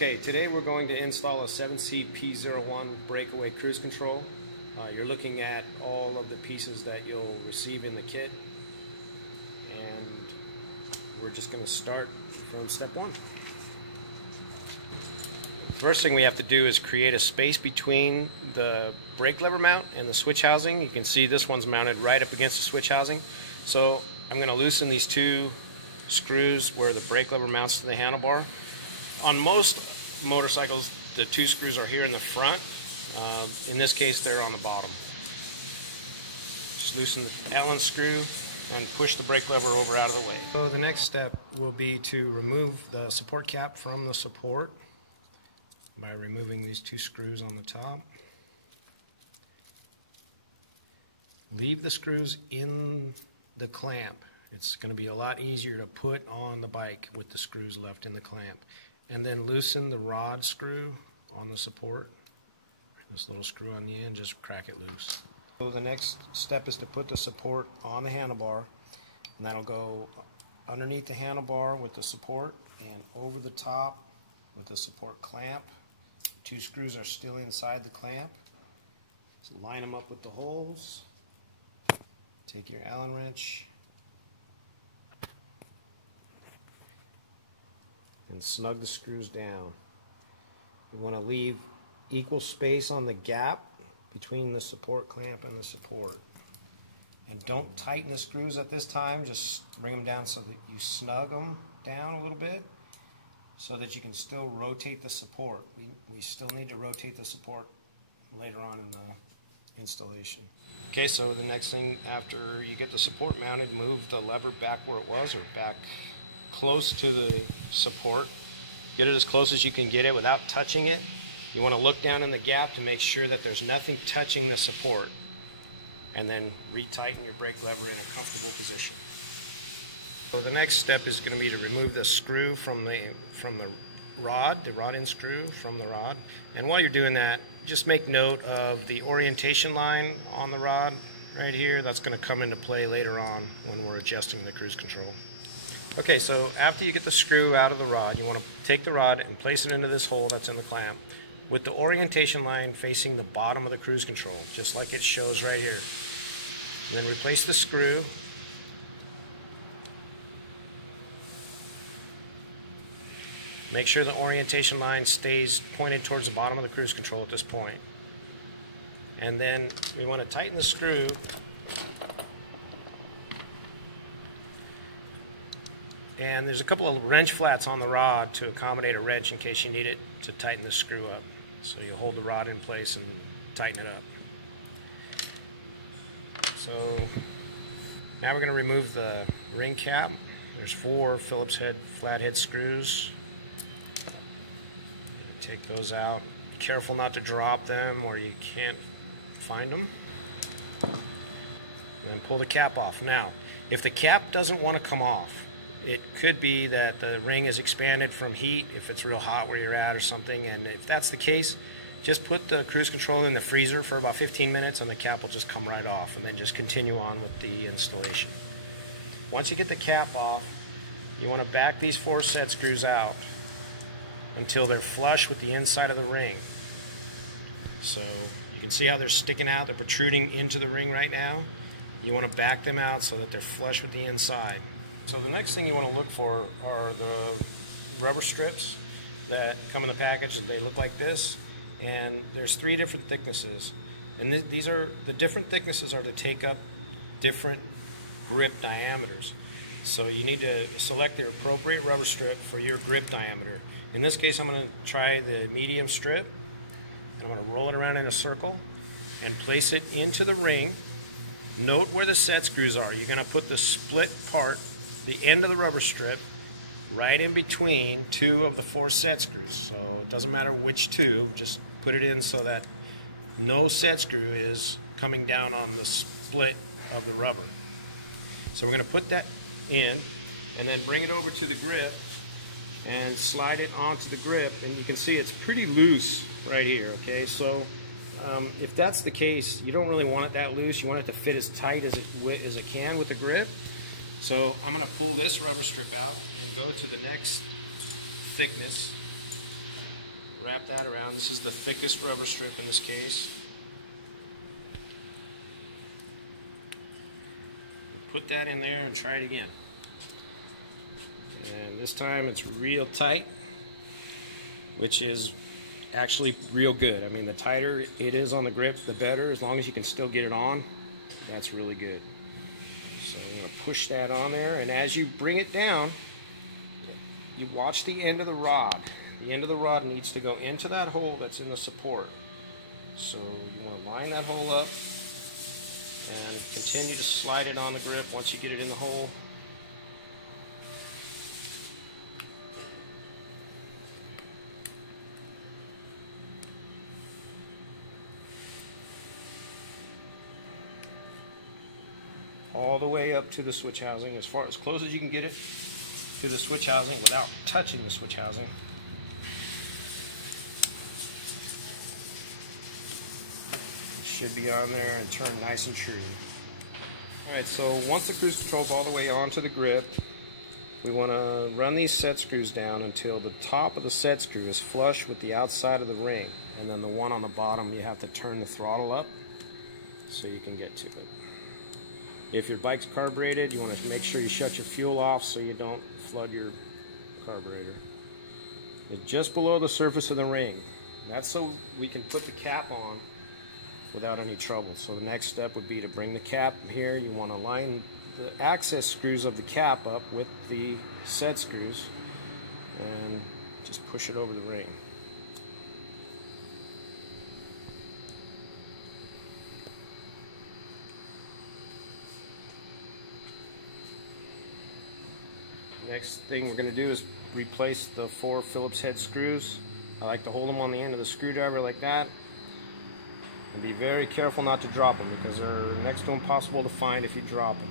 Okay, today we're going to install a 7C-P01 breakaway cruise control. You're looking at all of the pieces that you'll receive in the kit, and we're just going to start from step one. First thing we have to do is create a space between the brake lever mount and the switch housing. You can see this one's mounted right up against the switch housing. So I'm going to loosen these two screws where the brake lever mounts to the handlebar. On most motorcycles, the two screws are here in the front. In this case, they're on the bottom. Just loosen the Allen screw and push the brake lever over out of the way. So the next step will be to remove the support cap from the support by removing these two screws on the top. Leave the screws in the clamp. It's going to be a lot easier to put on the bike with the screws left in the clamp. And then loosen the rod screw on the support. This little screw on the end, just crack it loose. So the next step is to put the support on the handlebar, and that'll go underneath the handlebar with the support and over the top with the support clamp. Two screws are still inside the clamp. So line them up with the holes. Take your Allen wrench and snug the screws down. You want to leave equal space on the gap between the support clamp and the support. And don't tighten the screws at this time, just bring them down so that you snug them down a little bit so that you can still rotate the support. We still need to rotate the support later on in the installation. Okay, so the next thing after you get the support mounted, move the lever back where it was, or back close to the support. Get it as close as you can get it without touching it. You want to look down in the gap to make sure that there's nothing touching the support, and then retighten your brake lever in a comfortable position. So the next step is going to be to remove the screw from the rod end screw from the rod. And while you're doing that, just make note of the orientation line on the rod right here. That's going to come into play later on when we're adjusting the cruise control. Okay, so after you get the screw out of the rod, you want to take the rod and place it into this hole that's in the clamp with the orientation line facing the bottom of the cruise control, just like it shows right here. And then replace the screw. Make sure the orientation line stays pointed towards the bottom of the cruise control at this point. And then we want to tighten the screw and there's a couple of wrench flats on the rod to accommodate a wrench in case you need it to tighten the screw up. So you hold the rod in place and tighten it up. So now we're going to remove the ring cap. There's 4 Phillips head flathead screws. Take those out. Be careful not to drop them or you can't find them. And then pull the cap off. Now, if the cap doesn't want to come off, it could be that the ring is expanded from heat if it's real hot where you're at or something, and if that's the case, just put the cruise control in the freezer for about 15 minutes and the cap will just come right off, and then just continue on with the installation. Once you get the cap off, you want to back these 4 set screws out until they're flush with the inside of the ring. So you can see how they're sticking out, they're protruding into the ring right now. You want to back them out so that they're flush with the inside. So the next thing you want to look for are the rubber strips that come in the package. They look like this, and there's 3 different thicknesses. And these are the different thicknesses are to take up different grip diameters. So you need to select the appropriate rubber strip for your grip diameter. In this case, I'm going to try the medium strip, and I'm going to roll it around in a circle and place it into the ring. Note where the set screws are. You're going to put the split part, the end of the rubber strip, right in between 2 of the 4 set screws. So it doesn't matter which 2, just put it in so that no set screw is coming down on the split of the rubber. So we're going to put that in and then bring it over to the grip and slide it onto the grip, and you can see it's pretty loose right here. Okay, so if that's the case, you don't really want it that loose. You want it to fit as tight as it can with the grip. So I'm going to pull this rubber strip out and go to the next thickness wrap that around. This is the thickest rubber strip in this case. Put that in there and try it again. And this time it's real tight, which is actually real good. I mean, the tighter it is on the grip, the better. As long as you can still get it on, that's really good. So I'm going to push that on there, and as you bring it down, you watch the end of the rod. The end of the rod needs to go into that hole that's in the support. So you want to line that hole up and continue to slide it on the grip once you get it in the hole. All the way up to the switch housing, as close as you can get it to the switch housing without touching the switch housing. It should be on there and turn nice and true. Alright, so once the cruise control is all the way onto the grip, we want to run these set screws down until the top of the set screw is flush with the outside of the ring, and then the one on the bottom you have to turn the throttle up so you can get to it. If your bike's carbureted, you want to make sure you shut your fuel off so you don't flood your carburetor. It's just below the surface of the ring. That's so we can put the cap on without any trouble. So the next step would be to bring the cap here. You want to line the access screws of the cap up with the set screws and just push it over the ring. Next thing we're going to do is replace the 4 Phillips head screws. I like to hold them on the end of the screwdriver like that. And be very careful not to drop them because they're next to impossible to find if you drop them.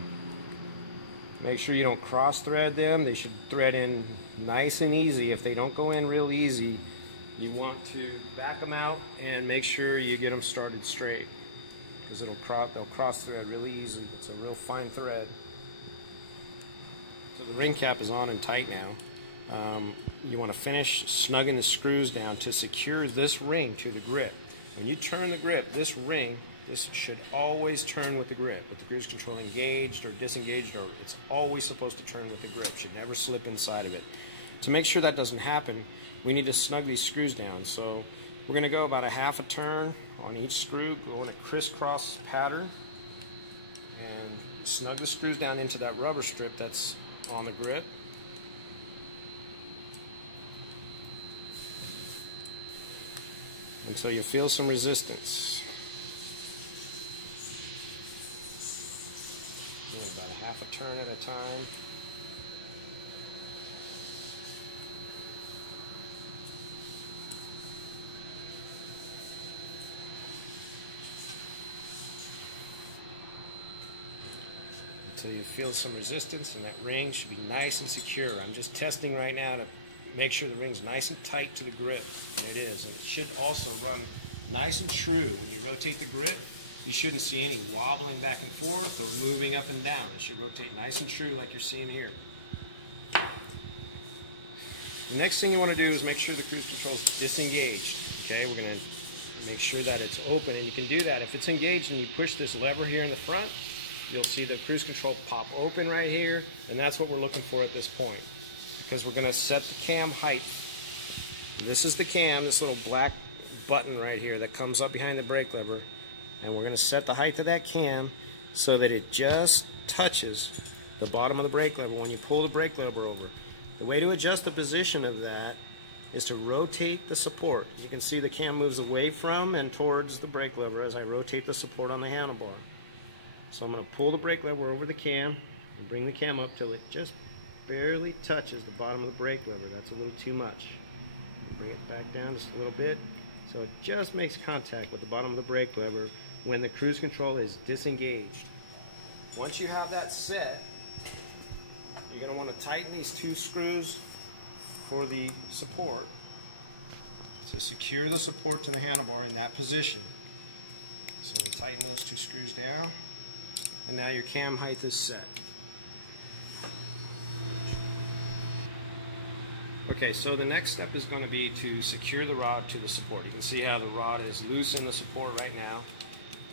Make sure you don't cross thread them. They should thread in nice and easy. If they don't go in real easy, you want to back them out and make sure you get them started straight because they'll cross thread really easy. It's a real fine thread. So the ring cap is on and tight now. You want to finish snugging the screws down to secure this ring to the grip. When you turn the grip, this should always turn with the grip. With the cruise control engaged or disengaged, or it's always supposed to turn with the grip. Should never slip inside of it. To make sure that doesn't happen, we need to snug these screws down. So we're going to go about a half a turn on each screw, go in a crisscross pattern, and snug the screws down into that rubber strip that's on the grip. Until you feel some resistance. Doing about a half a turn at a time. Until you feel some resistance, and that ring should be nice and secure. I'm just testing right now to make sure the ring's nice and tight to the grip, and it is. And it should also run nice and true. When you rotate the grip, you shouldn't see any wobbling back and forth or moving up and down. It should rotate nice and true like you're seeing here. The next thing you want to do is make sure the cruise control is disengaged. Okay, we're going to make sure that it's open, and you can do that. If it's engaged and you push this lever here in the front, you'll see the cruise control pop open right here, and that's what we're looking for at this point. Because we're going to set the cam height. This is the cam, this little black button right here that comes up behind the brake lever, and we're going to set the height of that cam so that it just touches the bottom of the brake lever when you pull the brake lever over. The way to adjust the position of that is to rotate the support. You can see the cam moves away from and towards the brake lever as I rotate the support on the handlebar. So I'm going to pull the brake lever over the cam and bring the cam up till it just barely touches the bottom of the brake lever. That's a little too much. Bring it back down just a little bit so it just makes contact with the bottom of the brake lever when the cruise control is disengaged. Once you have that set, you're going to want to tighten these 2 screws for the support to secure the support to the handlebar in that position. So we tighten those 2 screws down, and now your cam height is set. Okay, so the next step is going to be to secure the rod to the support. You can see how the rod is loose in the support right now.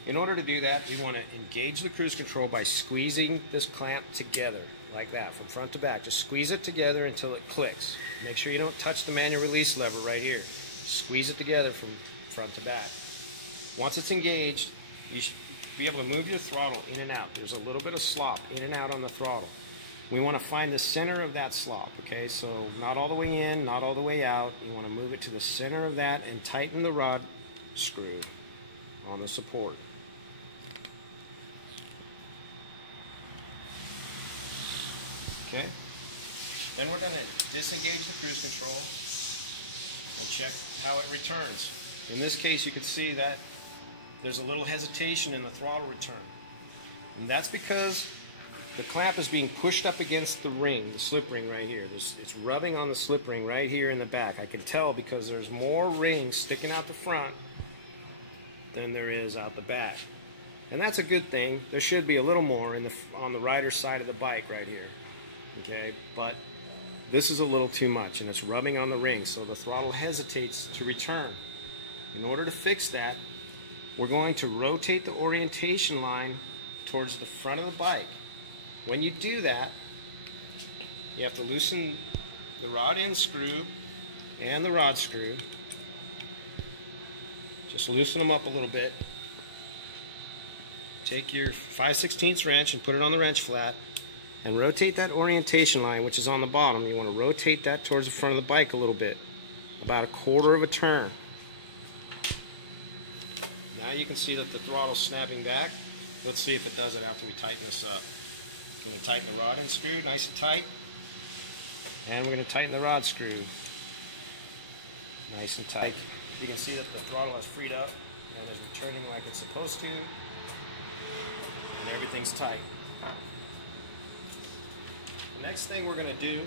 In order to do that, we want to engage the cruise control by squeezing this clamp together like that from front to back. Just squeeze it together until it clicks. Make sure you don't touch the manual release lever right here. Squeeze it together from front to back. Once it's engaged, you should be able to move your throttle in and out. There's a little bit of slop in and out on the throttle. We want to find the center of that slop, okay? So not all the way in, not all the way out. You want to move it to the center of that and tighten the rod screw on the support. Okay? Then we're going to disengage the cruise control and check how it returns. In this case, you can see that there's a little hesitation in the throttle return. And that's because the clamp is being pushed up against the ring, the slip ring right here. It's rubbing on the slip ring right here in the back. I can tell because there's more rings sticking out the front than there is out the back. And that's a good thing. There should be a little more on the rider's side of the bike right here. Okay, but this is a little too much and it's rubbing on the ring, so the throttle hesitates to return. In order to fix that, we're going to rotate the orientation line towards the front of the bike. When you do that, you have to loosen the rod end screw and the rod screw. Just loosen them up a little bit. Take your 5/16 wrench and put it on the wrench flat and rotate that orientation line, which is on the bottom. You want to rotate that towards the front of the bike a little bit, about 1/4 of a turn. Now you can see that the throttle's snapping back. Let's see if it does it after we tighten this up. We're going to tighten the rod end screw nice and tight, and we're going to tighten the rod screw nice and tight. You can see that the throttle has freed up and is returning like it's supposed to, and everything's tight. The next thing we're going to do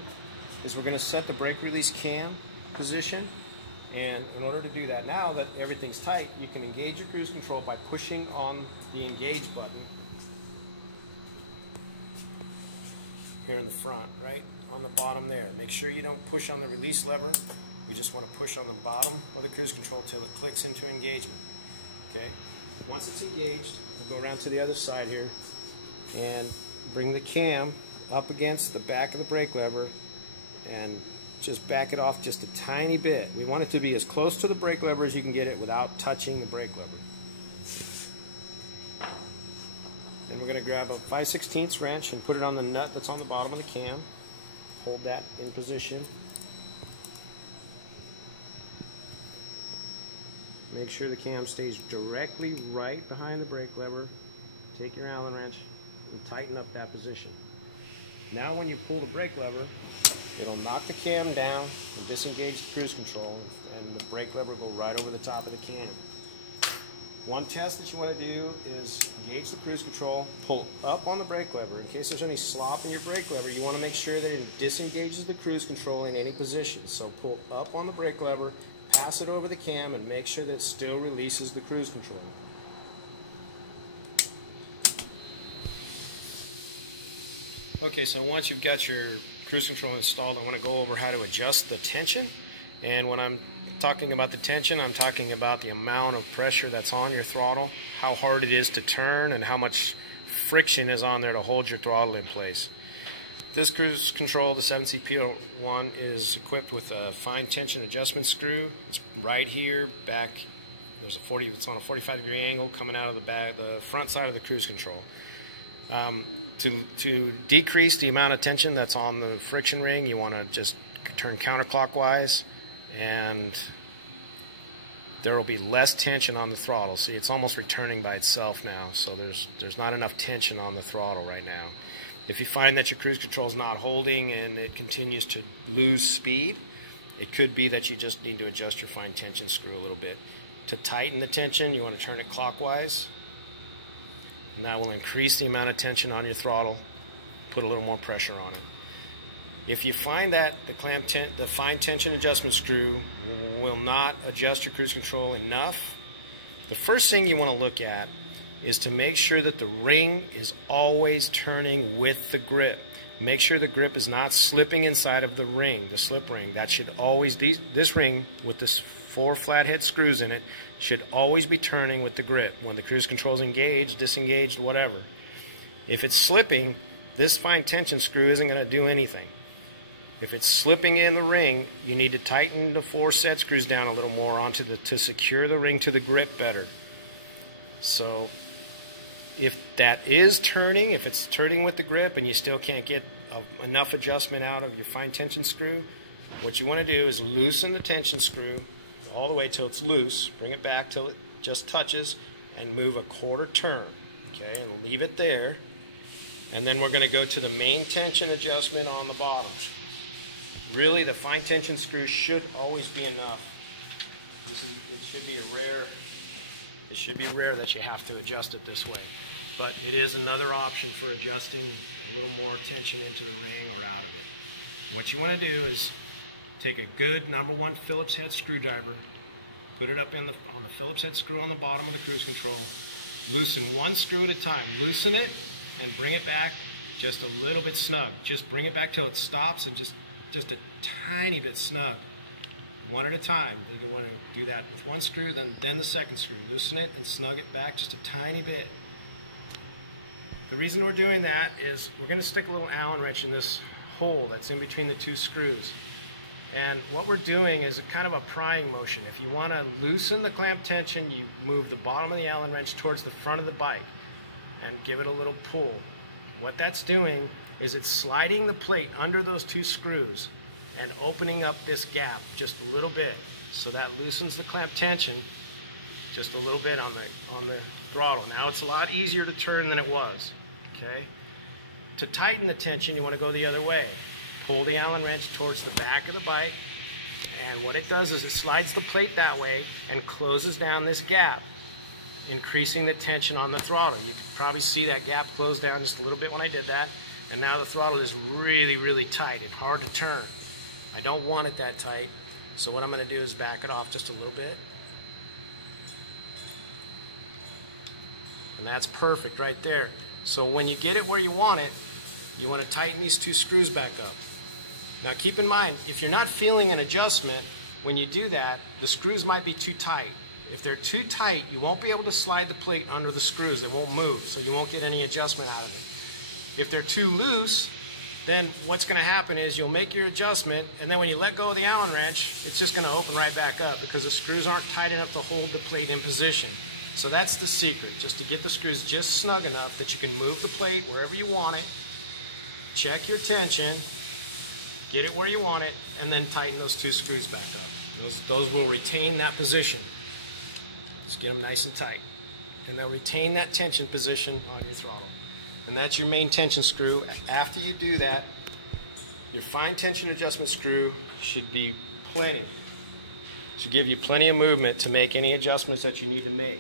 is we're going to set the brake release cam position, and in order to do that, now that everything's tight, you can engage your cruise control by pushing on the engage button here in the front, right on the bottom there. Make sure you don't push on the release lever. You just want to push on the bottom of the cruise control till it clicks into engagement. Okay. Once it's engaged, we'll go around to the other side here and bring the cam up against the back of the brake lever and just back it off just a tiny bit. We want it to be as close to the brake lever as you can get it without touching the brake lever. Then we're going to grab a 5/16 wrench and put it on the nut that's on the bottom of the cam. Hold that in position. Make sure the cam stays directly right behind the brake lever. Take your Allen wrench and tighten up that position. Now when you pull the brake lever, it'll knock the cam down and disengage the cruise control, and the brake lever will go right over the top of the cam. One test that you want to do is engage the cruise control, pull up on the brake lever. In case there's any slop in your brake lever, you want to make sure that it disengages the cruise control in any position. So pull up on the brake lever, pass it over the cam, and make sure that it still releases the cruise control. Okay, so once you've got your cruise control installed, I want to go over how to adjust the tension. And when I'm talking about the tension, I'm talking about the amount of pressure that's on your throttle, how hard it is to turn, and how much friction is on there to hold your throttle in place. This cruise control, the 7CP01, is equipped with a fine tension adjustment screw. It's right here, back. It's on a 45-degree angle coming out of the front side of the cruise control. To decrease the amount of tension that's on the friction ring, you want to just turn counterclockwise, and there will be less tension on the throttle. See, it's almost returning by itself now, so there's not enough tension on the throttle right now. If you find that your cruise control is not holding and it continues to lose speed, it could be that you just need to adjust your fine tension screw a little bit. To tighten the tension, you want to turn it clockwise, and that will increase the amount of tension on your throttle, put a little more pressure on it. If you find that the fine tension adjustment screw will not adjust your cruise control enough, the first thing you want to look at is to make sure that the ring is always turning with the grip. Make sure the grip is not slipping inside of the ring, the slip ring. That should always, this ring with this 4 flathead screws in it should always be turning with the grip when the cruise control is engaged, disengaged, whatever. If it's slipping, this fine tension screw isn't going to do anything. If it's slipping in the ring, you need to tighten the 4 set screws down a little more to secure the ring to the grip better. So if that is turning, if it's turning with the grip and you still can't get enough adjustment out of your fine tension screw, what you want to do is loosen the tension screw all the way till it's loose, bring it back till it just touches, and move a 1/4 turn. Okay, and leave it there. And then we're going to go to the main tension adjustment on the bottom. Really, the fine tension screw should always be enough. It should be rare that you have to adjust it this way. But it is another option for adjusting a little more tension into the ring or out of it. What you want to do is take a good #1 Phillips head screwdriver, put it up on the Phillips head screw on the bottom of the cruise control, loosen 1 screw at a time. Loosen it and bring it back just a little bit snug. Just bring it back till it stops and just a tiny bit snug. 1 at a time. You want to do that with 1 screw, then the 2nd screw. Loosen it and snug it back just a tiny bit. The reason we're doing that is we're going to stick a little Allen wrench in this hole that's in between the 2 screws. And what we're doing is a kind of a prying motion. If you want to loosen the clamp tension, you move the bottom of the Allen wrench towards the front of the bike and give it a little pull. What that's doing is it's sliding the plate under those 2 screws and opening up this gap just a little bit. So that loosens the clamp tension just a little bit on the throttle. Now it's a lot easier to turn than it was. Okay? To tighten the tension, you want to go the other way. Pull the Allen wrench towards the back of the bike, and what it does is it slides the plate that way and closes down this gap, increasing the tension on the throttle. You can probably see that gap close down just a little bit when I did that, and now the throttle is really, really tight and hard to turn. I don't want it that tight, so what I'm going to do is back it off just a little bit. And that's perfect right there. So when you get it where you want to tighten these 2 screws back up. Now keep in mind, if you're not feeling an adjustment, when you do that, the screws might be too tight. If they're too tight, you won't be able to slide the plate under the screws. They won't move, so you won't get any adjustment out of it. If they're too loose, then what's going to happen is you'll make your adjustment, and then when you let go of the Allen wrench, it's just going to open right back up because the screws aren't tight enough to hold the plate in position. So that's the secret, just to get the screws just snug enough that you can move the plate wherever you want it, check your tension, get it where you want it, and then tighten those 2 screws back up. Those will retain that position. Just get them nice and tight. And they'll retain that tension position on your throttle. And that's your main tension screw. After you do that, your fine tension adjustment screw should be plenty. Should give you plenty of movement to make any adjustments that you need to make.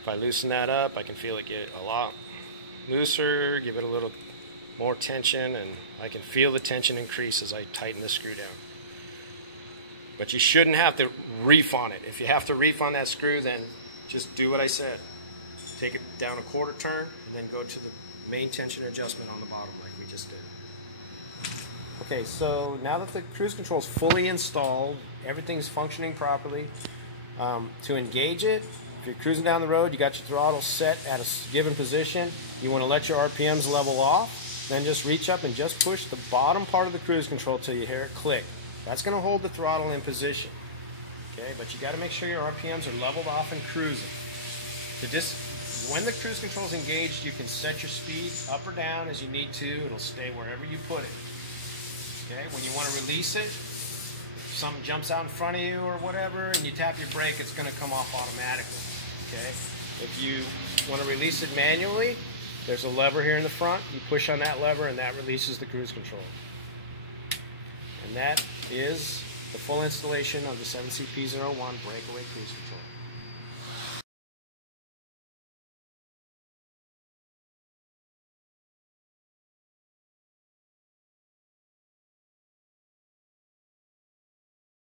If I loosen that up, I can feel it get a lot looser, give it a little more tension, and I can feel the tension increase as I tighten the screw down. But you shouldn't have to reef on it. If you have to reef on that screw, then just do what I said. Take it down a 1/4 turn, and then go to the main tension adjustment on the bottom like we just did. Okay, so now that the cruise control is fully installed, everything's functioning properly, to engage it, if you're cruising down the road, you got your throttle set at a given position, you want to let your RPMs level off, then just reach up and just push the bottom part of the cruise control till you hear it click. That's going to hold the throttle in position. Okay, but you got to make sure your RPMs are leveled off and cruising. When the cruise control is engaged, you can set your speed up or down as you need to. It'll stay wherever you put it. Okay, when you want to release it, if something jumps out in front of you or whatever, and you tap your brake, it's going to come off automatically. Okay, if you want to release it manually, there's a lever here in the front. You push on that lever, and that releases the cruise control. And that is the full installation of the 7CP01 BrakeAway cruise control.